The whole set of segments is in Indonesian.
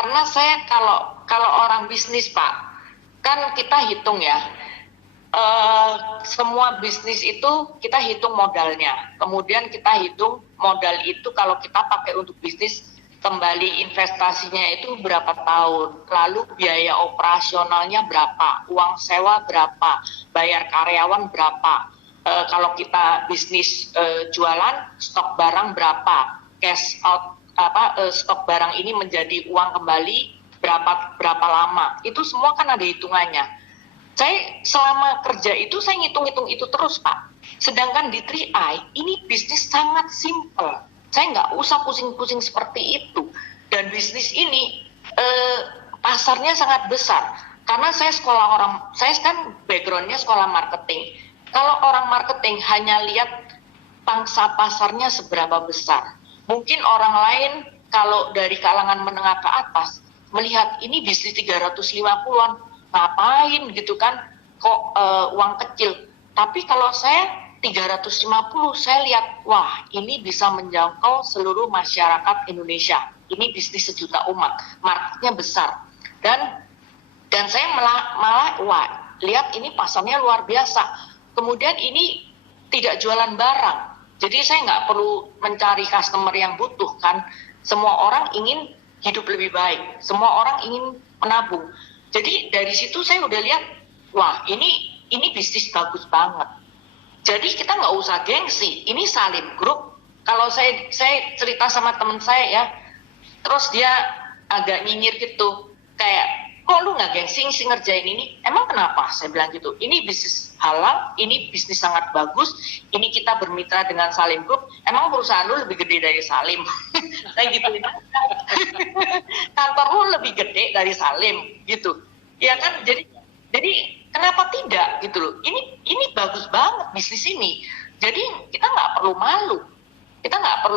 Karena saya kalau orang bisnis Pak, kan kita hitung ya, semua bisnis itu kita hitung modalnya, kemudian kita hitung modal itu kalau kita pakai untuk bisnis, kembali investasinya itu berapa tahun, lalu biaya operasionalnya berapa, uang sewa berapa, bayar karyawan berapa, kalau kita bisnis jualan, stok barang berapa, cash out stok barang ini menjadi uang kembali berapa lama, itu semua kan ada hitungannya. Saya selama kerja itu saya ngitung-ngitung itu terus Pak. Sedangkan di 3i ini bisnis sangat simple. Saya nggak usah pusing-pusing seperti itu. Dan bisnis ini pasarnya sangat besar. Karena saya saya kan backgroundnya sekolah marketing. Kalau orang marketing hanya lihat pangsa pasarnya seberapa besar. Mungkin orang lain kalau dari kalangan menengah ke atas melihat ini bisnis 350-an, ngapain gitu kan, kok uang kecil. Tapi kalau saya 350, saya lihat, wah ini bisa menjangkau seluruh masyarakat Indonesia. Ini bisnis sejuta umat, marketnya besar. Dan saya malah wah, lihat ini pasarnya luar biasa. Kemudian ini tidak jualan barang. Jadi saya nggak perlu mencari customer yang butuh kan. Semua orang ingin hidup lebih baik. Semua orang ingin menabung. Jadi dari situ saya udah lihat, wah ini bisnis bagus banget. Jadi kita nggak usah gengsi. Ini Salim Group. Kalau saya cerita sama teman saya ya, terus dia agak nyinyir gitu, kayak kok lu nggak gengsi sih ngerjain ini? Emang kenapa? Saya bilang gitu. Ini bisnis halal, ini bisnis sangat bagus. Ini kita bermitra dengan Salim Group. Emang perusahaan lu lebih gede dari Salim? Saya gitu. Kantor lu lebih gede dari Salim, gitu. Ya kan? Jadi kenapa tidak gitu loh? Ini bagus banget bisnis ini. Jadi kita nggak perlu malu, kita nggak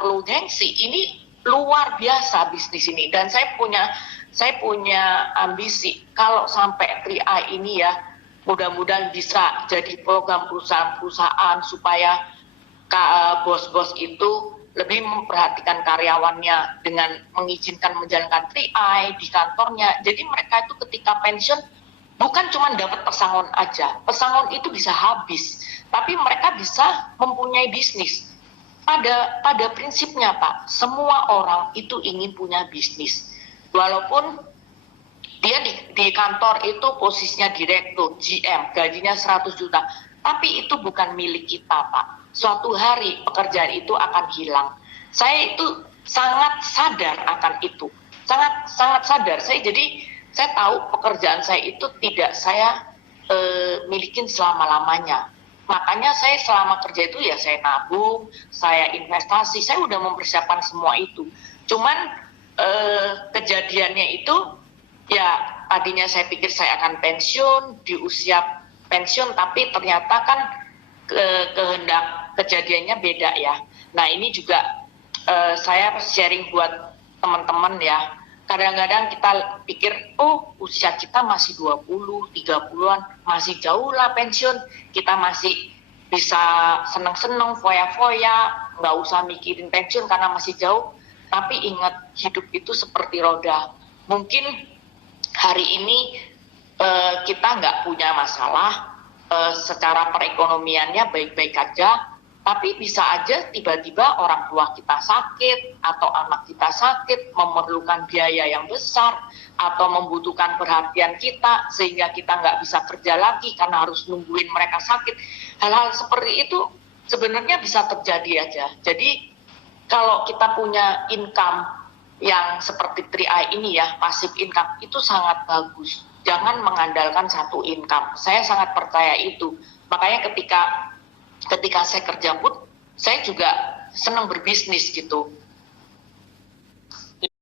perlu gengsi. Ini luar biasa bisnis ini. Dan saya punya ambisi kalau sampai 3i ini ya, mudah-mudahan bisa jadi program perusahaan-perusahaan supaya bos-bos itu lebih memperhatikan karyawannya dengan mengizinkan menjalankan 3i di kantornya. Jadi mereka itu ketika pensiun bukan cuma dapat pesangon aja, pesangon itu bisa habis, tapi mereka bisa mempunyai bisnis. Pada prinsipnya Pak, semua orang itu ingin punya bisnis. Walaupun dia di kantor itu posisinya direktur, GM, gajinya 100 juta, tapi itu bukan milik kita Pak. Suatu hari pekerjaan itu akan hilang. Saya itu sangat sadar akan itu, sangat sadar. Saya tahu pekerjaan saya itu tidak saya milikin selama-lamanya. Makanya saya selama kerja itu ya saya nabung, saya investasi, saya udah mempersiapkan semua itu. Cuman kejadiannya itu ya tadinya saya pikir saya akan pensiun di usia pensiun, tapi ternyata kan kehendak kejadiannya beda ya. Nah ini juga saya sharing buat teman-teman ya. Kadang-kadang kita pikir, oh usia kita masih 20, 30-an, masih jauh lah pensiun. Kita masih bisa seneng-seneng, foya-foya, nggak usah mikirin pensiun karena masih jauh. Tapi ingat, hidup itu seperti roda. Mungkin hari ini kita nggak punya masalah, secara perekonomiannya baik-baik aja, tapi bisa aja tiba-tiba orang tua kita sakit atau anak kita sakit, memerlukan biaya yang besar atau membutuhkan perhatian kita sehingga kita nggak bisa kerja lagi karena harus nungguin mereka sakit. Hal-hal seperti itu sebenarnya bisa terjadi aja. Jadi kalau kita punya income yang seperti 3i ini ya, passive income itu sangat bagus. Jangan mengandalkan satu income. Saya sangat percaya itu. Makanya ketika saya kerja pun, saya juga senang berbisnis gitu.